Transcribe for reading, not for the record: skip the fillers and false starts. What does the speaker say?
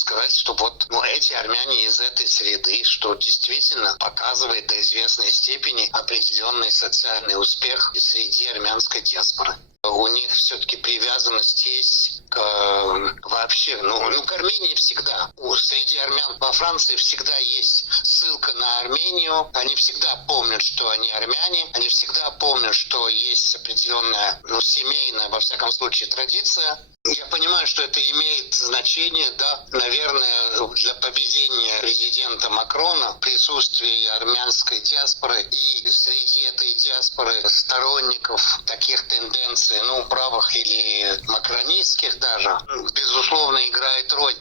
сказать, что вот эти армяне из этой среды, что действительно показывает до известной степени определенный социальный успех и среди армянской диаспоры. У них все-таки привязанность есть к вообще, к Армении всегда. Среди армян во Франции всегда есть ссылка на Армению. Они всегда помнят, что они армяне. Они всегда помнят, что есть определенная, семейная, во всяком случае, традиция. Я понимаю, что это имеет значение, да, наверное, для поведения президента Макрона, присутствие армянской диаспоры и среди этой диаспоры сторонников таких тенденций, правых или макронистских даже, безусловно, играет роль.